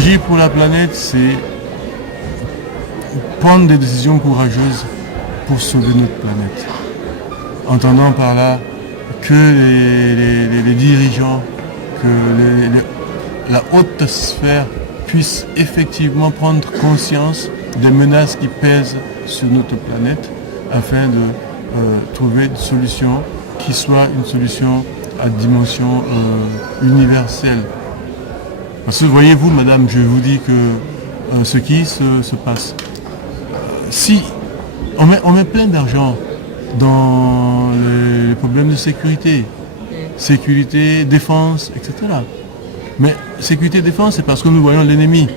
Agir pour la planète, c'est prendre des décisions courageuses pour sauver notre planète. Entendant par là que les dirigeants, que la haute sphère puisse effectivement prendre conscience des menaces qui pèsent sur notre planète afin de trouver une solution qui soit une solution à dimension universelle. Parce que voyez-vous, madame, je vous dis que ce qui se passe, si on met plein d'argent dans les problèmes de sécurité, défense, etc. Mais sécurité, défense, c'est parce que nous voyons l'ennemi.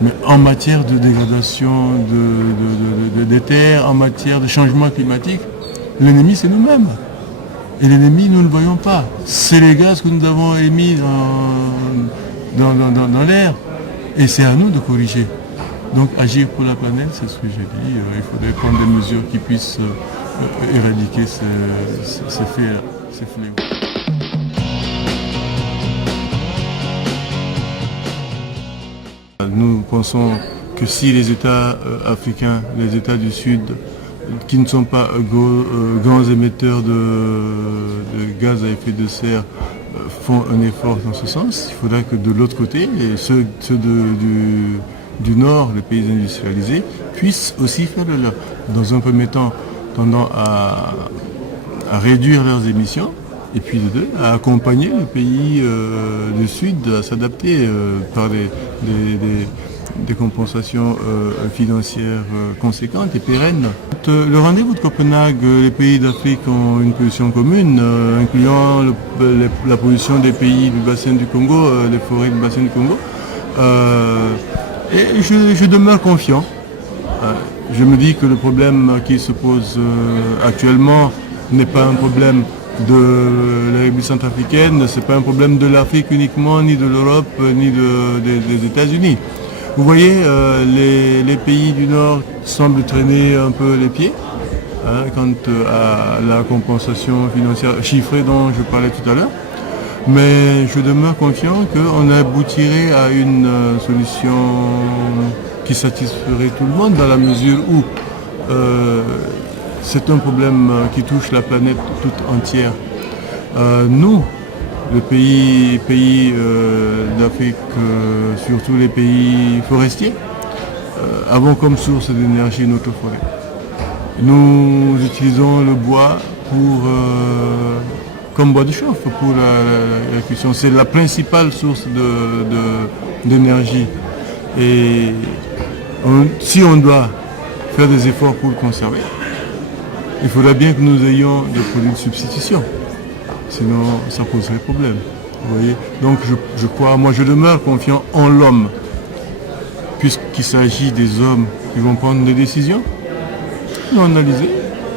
Mais en matière de dégradation des terres, en matière de changement climatique, l'ennemi c'est nous-mêmes. Et l'ennemi, nous ne le voyons pas. C'est les gaz que nous avons émis dans l'air. Et c'est à nous de corriger. Donc agir pour la planète, c'est ce que j'ai dit. Il faudrait prendre des mesures qui puissent éradiquer ces faits-là, ces fléaux. Nous pensons que si les États africains, les États du Sud, qui ne sont pas grands émetteurs de gaz à effet de serre, font un effort dans ce sens, il faudra que de l'autre côté, ceux du Nord, les pays industrialisés, puissent aussi faire le leur. Dans un premier temps, tendant à réduire leurs émissions, et puis de deux, à accompagner les pays du Sud à s'adapter par des compensations financières conséquentes et pérennes. Le rendez-vous de Copenhague, les pays d'Afrique ont une position commune, incluant la position des pays du bassin du Congo, des forêts du bassin du Congo. Et je demeure confiant. Je me dis que le problème qui se pose actuellement n'est pas un problème de la République centrafricaine, ce n'est pas un problème de l'Afrique uniquement, ni de l'Europe, ni des États-Unis. Vous voyez, les pays du Nord semblent traîner un peu les pieds quant à la compensation financière chiffrée dont je parlais tout à l'heure. Mais je demeure confiant qu'on aboutirait à une solution qui satisferait tout le monde dans la mesure où c'est un problème qui touche la planète toute entière. Nous, les pays d'Afrique, surtout les pays forestiers, avons comme source d'énergie notre forêt. Nous utilisons le bois comme bois de chauffe pour la cuisson. C'est la principale source d'énergie. Et si on doit faire des efforts pour le conserver, il faudra bien que nous ayons des produits de substitution. Sinon, ça poserait problème. Vous voyez. Donc je demeure confiant en l'homme, puisqu'il s'agit des hommes qui vont prendre des décisions, ils vont analyser,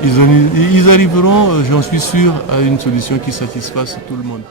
ils arriveront, j'en suis sûr, à une solution qui satisfasse tout le monde.